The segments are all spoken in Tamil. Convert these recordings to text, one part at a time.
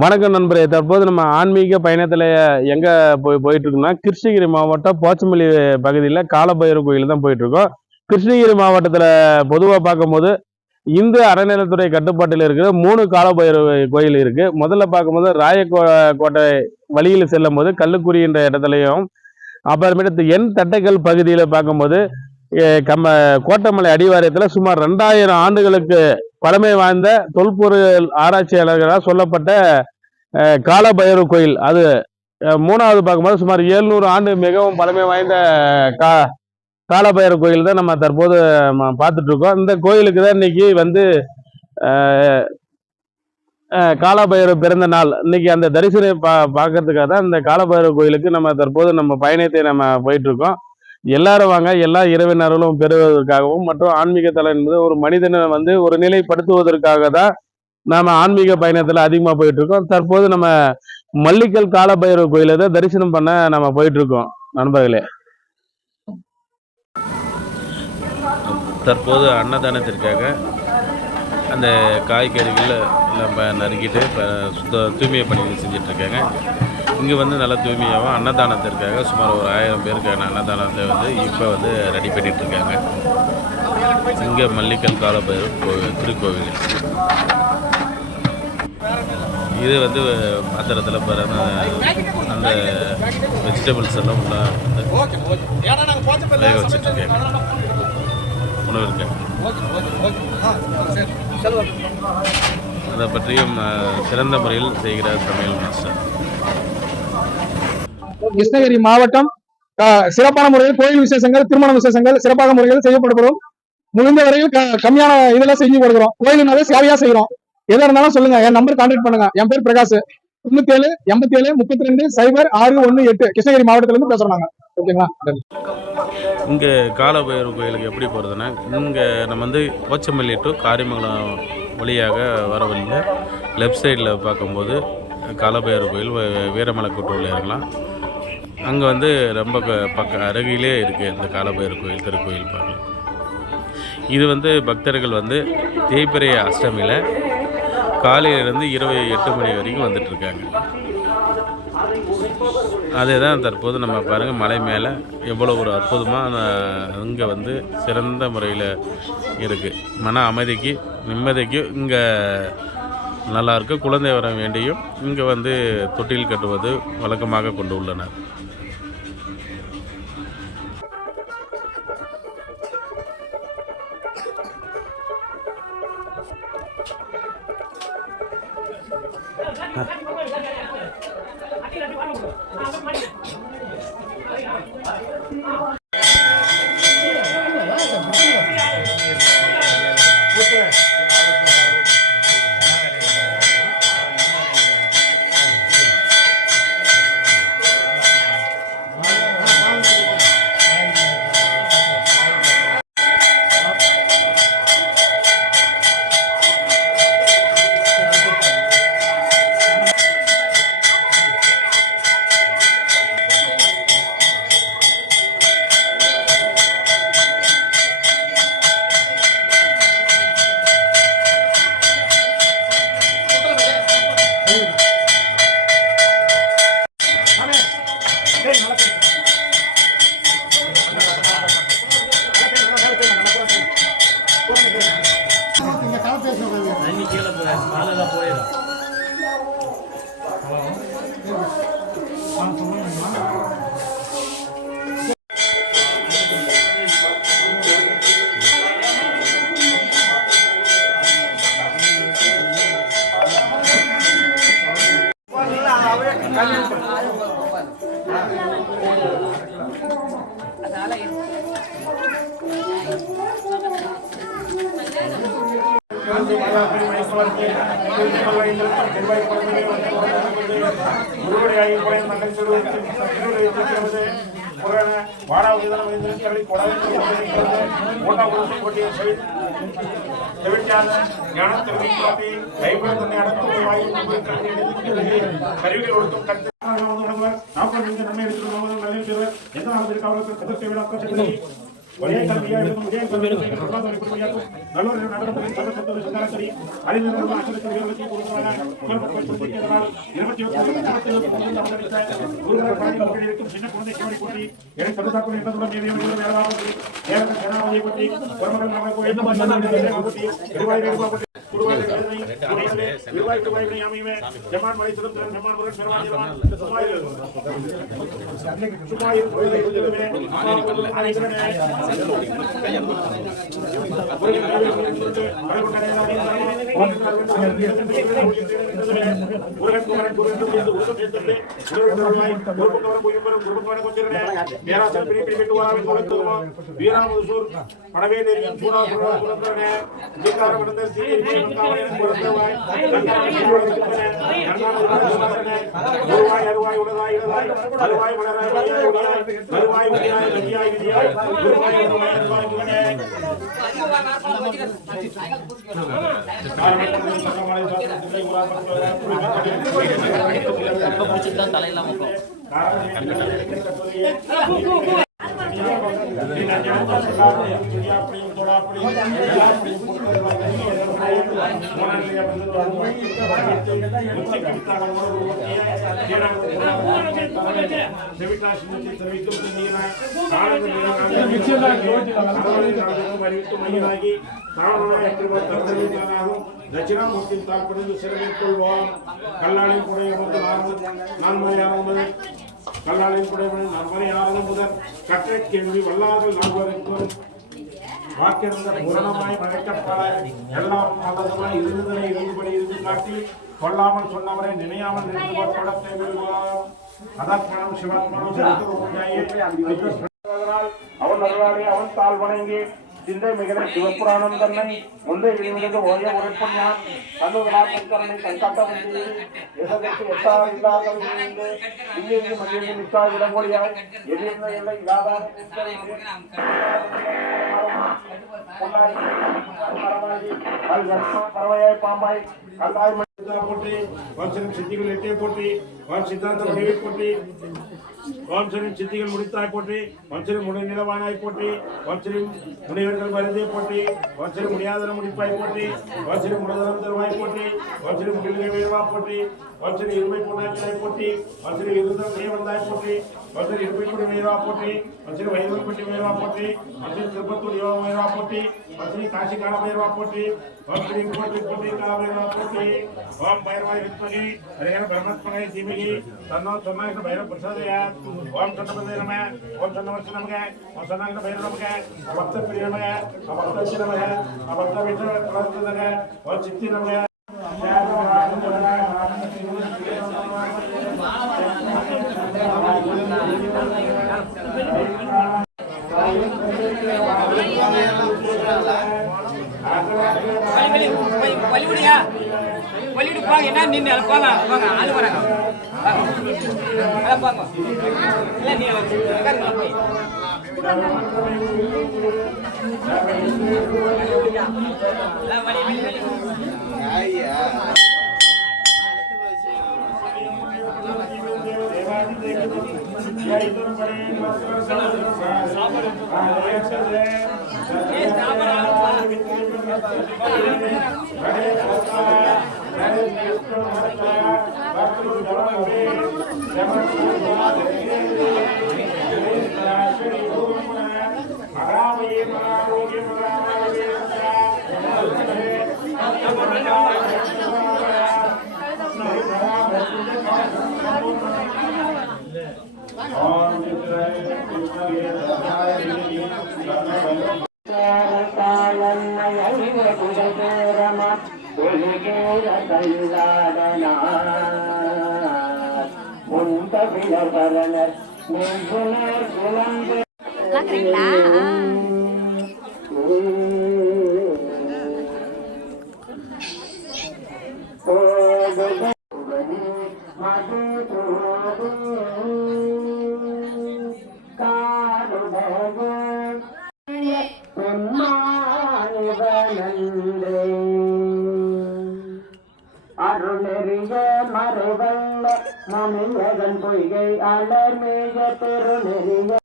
வணக்கம் நண்பரே. தற்போது நம்ம ஆன்மீக பயணத்தில் எங்கே போயிட்டு இருக்கோம்னா, கிருஷ்ணகிரி மாவட்டம் போச்சம்பள்ளி பகுதியில் காலபைரவர் கோயில் தான் போயிட்டு இருக்கோம். கிருஷ்ணகிரி மாவட்டத்தில் பொதுவாக பார்க்கும்போது இந்து அறநிலையத்துறை கட்டுப்பாட்டில் இருக்கிற 3 காலபைரவர் கோயில் இருக்கு. முதல்ல பார்க்கும்போது ராயக்கோட்டை வழியில் செல்லும் போது கல்லுக்குறி என்ற இடத்துலையும், அப்புறமேட்டு என் தட்டைக்கல் பகுதியில் பார்க்கும்போது கோட்டமலை அடிவாரத்தில் சுமார் 2000 ஆண்டுகளுக்கு பழமை வாய்ந்த தொல்பொருள் ஆராய்ச்சியாளர்களால் சொல்லப்பட்ட காலபைரவர் கோயில். அது மூணாவது பார்க்கும்போது சுமார் 700 ஆண்டு மிகவும் பழமை வாய்ந்த காலபைரவர் கோயில் தான் நம்ம தற்போது பார்த்துட்டு இருக்கோம். இந்த கோயிலுக்கு தான் இன்னைக்கு வந்து காலபைரவர் பிறந்த நாள். இன்னைக்கு அந்த தரிசனம் பார்க்கறதுக்காக தான் இந்த காலபைரவர் கோயிலுக்கு நம்ம தற்போது நம்ம பயணத்தை நம்ம போயிட்டு இருக்கோம். எல்லாரும் வாங்க, எல்லா இறைவனர்களும் பெறுவதற்காகவும் மற்றும் ஆன்மீக தலம் என்பது ஒரு மனிதனை வந்து ஒரு நிலைப்படுத்துவதற்காக தான் நாம ஆன்மீக பயணத்துல அதிகமா போயிட்டு இருக்கோம். தற்போது நம்ம மல்லிக்கல் காலபைரவர் கோயிலை தான் தரிசனம் பண்ண நம்ம போயிட்டு இருக்கோம் நண்பர்களே. தற்போது அன்னதானத்திற்காக அந்த காய்கறிகள் நம்ம நறுக்கிட்டு தூய்மை பணிகள் செஞ்சிட்ருக்காங்க. இங்கே வந்து நல்ல தூய்மையாகவும் அன்னதானத்திற்காக சுமார் ஒரு 1000 பேருக்கான அன்னதானத்தை வந்து இப்போ வந்து ரெடி பண்ணிகிட்ருக்காங்க. இங்கே மல்லிக்கல் காலபைரவர் திருக்கோவில். இது வந்து பாத்திரத்தில் பிறந்த அந்த வெஜிடபிள்ஸ் எல்லாம் உள்ள வந்து வேக வச்சுட்ருக்காங்க. உணவு அதை பற்றியும் சிறந்த முறையில் செய்கிறார் சமையல் மாஸ்டர். கிருஷ்ணகிரி மாவட்டம் சிறப்பான முறையில் கோயில் விசேஷங்கள், திருமண விசேஷங்கள் சிறப்பான முறையில் செய்யப்படும். முடிந்த வரையில் கம்மியான இதெல்லாம் செஞ்சு கொடுக்குறோம். கோயிலுனாவே சேவையா செய்யறோம். எதா இருந்தாலும் சொல்லுங்க, என் நம்பர் கான்டாக்ட் பண்ணுங்க. என் பேர் பிரகாஷ். 97 87 32 0618 கிருஷ்ணகிரி மாவட்டத்துல இருந்து பேசுறாங்க. ஓகேங்களா? இங்கே காலபைரவர் கோயிலுக்கு எப்படி போகிறதுன்னா, இங்கே நம்ம வந்து போச்சம்பள்ளி டு காரிமங்கலம் வழியாக வர வழியில் லெஃப்ட் சைடில் பார்க்கும்போது காலபைரவர் கோயில் வீரமலைக்கூட்டூரில் இறங்கலாம். அங்கே வந்து ரொம்ப அருகிலே இருக்குது இந்த காலபைரவர் கோயில் திருக்கோயில் பார்க்கலாம். இது வந்து பக்தர்கள் வந்து தேய்பிறை அஷ்டமியில் காலையிலேருந்து இரவு 8 மணி வரைக்கும் வந்துட்டுருக்காங்க. அதே தான் தற்போது நம்ம பாருங்கள், மலை மேலே எவ்வளோ ஒரு அற்புதமாக அங்கே வந்து சிறந்த முறையில் இருக்குது. மன அமைதிக்கு நிம்மதிக்கு இங்கே நல்லாயிருக்கு. குழந்தை வர வேண்டியும் இங்கே வந்து தொட்டில் கட்டுவது வழக்கமாக கொண்டு உள்ளனர். தட்சிணாமூர்த்தி தாற்படிந்து சிறமேற்கொள்வோம். கல்லாளின் குடையமது நான்மறையானது கல்லாளின் குடையமது நன்மறையானது முதல் கற்றை கேள்வி வல்லார்கள் நால்வருக்கும் வாக்கிருந்த பூரணமாய் மறைக்கப்பட எல்லாம் நல்லதுமாய் இருந்ததனை இருந்தபடி இருந்து காட்டி கொல்லாமல் சொன்னவரை நினையாமல் நின்று படத்தை வெல்வார். அதற்கனம் சிவாத்மனம் அவன் அருளாலே அவன் தாழ் வணங்கி சிந்தை மிகிற சிவபுராணம் தன்னை முந்தை இழிவிலிருந்து ஓய உரைப்பன் யான் தன்னுகளாக்கரனை கண்காட்ட வந்து எதற்கு எட்டார் இல்லாத இங்கிருந்து மகிழ்ந்து நிற்கா விடமொழியாய் எதிர்ந்த எல்லை இல்லாத பறவையாய் பாம்பாய் கல்லாய் போட்டி வம்சனின் சித்திகள் எட்டே போட்டி சித்தாந்த வடிவை போட்டி வம்சனின் சித்திகள் முடித்தாய் போட்டி வம்சனின் முனை நிலவானாய் போட்டி வம்சனின் முனிவர்கள் மருந்தே போட்டி வம்சனின் முடியாதன முடிப்பாய் போட்டி வம்சனின் முடதனம் தருவாய் போட்டி வம்சனின் முடிவுகளை வேர்வா போட்டி வம்சனின் இருமை பொன்னாய் போட்டி வம்சனின் இருந்தம் நெய் வந்தாய் போட்டி வம்சனின் இருமை கொடி வேர்வா போட்டி வம்சனின் வயது பட்டி வேர்வா போட்டி வம்சனின் திருப்பத்தூர் யோகம் வேர்வா போட்டி வம்சனின் காசி கால வேர்வா போட்டி வம்சனின் போட்டி போட்டி கால வேர்வா போட்டி ஓம் பைரவாய் வித்மகி ஹரிஹர பிரம்மத்மகை தீமகி தன்னோ சொன்னாங்க பைரவ பிரசாதயா ஓம் சன்னபதே நம ஓம் சன்னவர்ஷ நமக ஓம் சன்னாங்க பைரவ நமக பக்த பிரிய நமக பக்த நமக பக்த விஷ்ணு பிரசாதக ஓம் சித்தி நமக வலிவிடு போங்க என்ன நின்று போங்க போங்க ஆளு வராங்க அதான் போங்க இல்லை நீ உட்காருங்களா போய் பாக்குறீங்களா? அருளெறிய மறைவல்ல மணியகன் பொய்கை அலர்மேய பெருநெறிய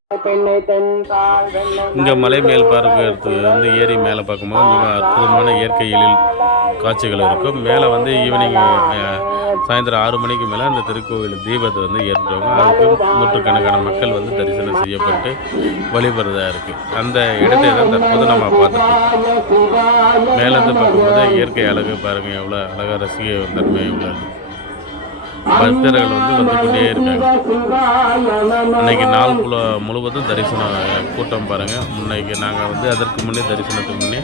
இங்கே மலை மேல் பார்க்கறதுக்கு வந்து ஏரி மேலே பார்க்கும்போது மிக அற்புதமான இயற்கை எழில் காட்சிகள் இருக்கும். மேலே வந்து ஈவினிங் சாயந்தரம் 6 மணிக்கு மேலே அந்த திருக்கோவில் தீபத்தை வந்து ஏற்றுவாங்க. அதுக்கு நூற்றுக்கணக்கான மக்கள் வந்து தரிசனம் செய்யப்பட்டு வழிபடுறதா இருக்குது. அந்த இடத்தை தான் தற்போது நம்ம பார்த்துட்டோம். மேலேருந்து பார்க்கும்போது இயற்கை அழகு பாருங்கள், எவ்வளோ அழகாக ரசிக தன்மை உள்ளது. பக்தர்கள் வந்து கொண்டே இருக்காங்க. அன்னைக்கு நாள் முழுவதும் தரிசனம் கூட்டம் பாருங்கள். முன்னைக்கு நாங்கள் வந்து அதற்கு முன்னே தரிசனத்துக்கு முன்னே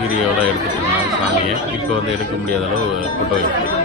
வீடியோலாம் எடுத்துகிட்டு இருந்தோம் சாமியை. இப்போ வந்து எடுக்க முடியாத அளவு கூட்டம் இருக்குது.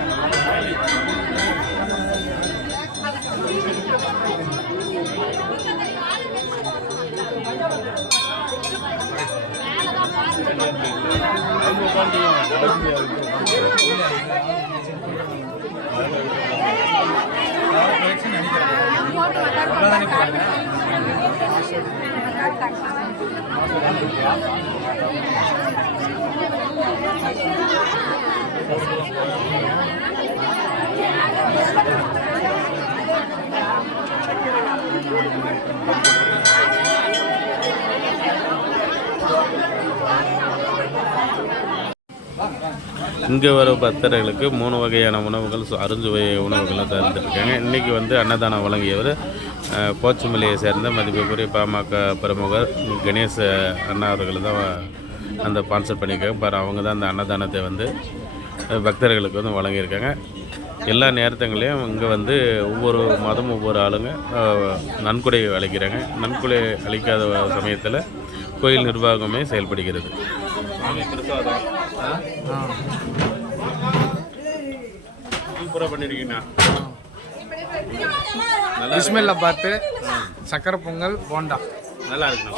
இங்கே வர பக்தர்களுக்கு 3 வகையான உணவுகள், அருஞ்சுவை உணவுகள்லாம் தந்துட்டுருக்காங்க. இன்றைக்கி வந்து அன்னதானம் வழங்கியவர் போச்சமல்லியை சேர்ந்த மதிப்புக்குரிய பாமக பிரமுகர் கணேஷ் அண்ணா அவர்கள் தான் அந்த ஸ்பான்சர் பண்ணியிருக்காங்க. அவங்க தான் அந்த அன்னதானத்தை வந்து பக்தர்களுக்கு வந்து வழங்கியிருக்காங்க. எல்லா நேரத்துங்களையும் இங்கே வந்து ஒவ்வொரு மாதமும் ஒவ்வொரு ஆளுங்க நன்கொடை அளிக்கிறாங்க. நன்கொடை அளிக்காத சமயத்தில் கோயில் நிர்வாகமே செயல்படுகிறது. சூப்பராக பண்ணியிருக்கீங்கண்ணா. பிஸ்மில்லா பாத்து, சக்கரை பொங்கல், போண்டா நல்லா இருக்குண்ணா.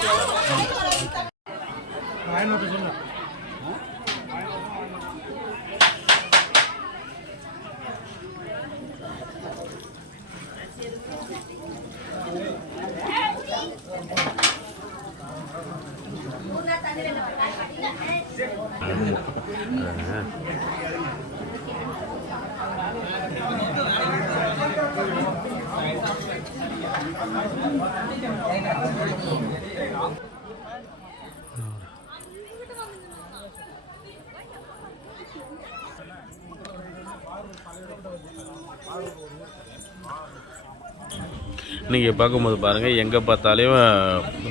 நீங்கள் பார்க்கும்போது பாருங்கள், எங்கே பார்த்தாலையும்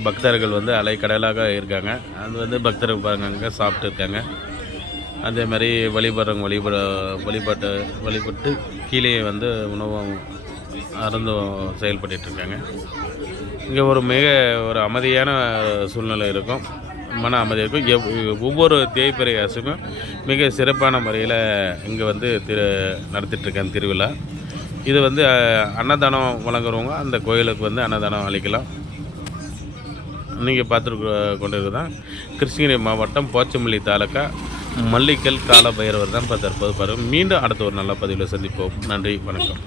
பக்தர்கள் வந்து அலைக்கடலாக இருக்காங்க. அது வந்து பக்தர்கள் பாருங்கள் அங்கே சாப்பிட்டு இருக்காங்க. அதே மாதிரி வழிபடுறவங்க வழிபட்டு கீழே வந்து உணவும் அருந்தும் செயல்பட்டுருக்காங்க. இங்கே ஒரு அமைதியான சூழ்நிலை இருக்கும், மன அமைதி இருக்கும். ஒவ்வொரு தேய்பிறை அரசுக்கும் மிக சிறப்பான முறையில் இங்கே வந்து நடத்திட்டுருக்காங்க திருவிழா. இது வந்து அன்னதானம் வழங்குறவங்க அந்த கோயிலுக்கு வந்து அன்னதானம் அளிக்கலாம். நீங்கள் பார்த்துட்டு கொண்டிருக்கு தான் கிருஷ்ணகிரி மாவட்டம் போச்சமல்லி தாலுக்கா மல்லிக்கல் கால பைரவர் தான் தற்போது பாருங்கள். மீண்டும் அடுத்த ஒரு நல்ல பதிவில் சந்திப்போம். நன்றி, வணக்கம்.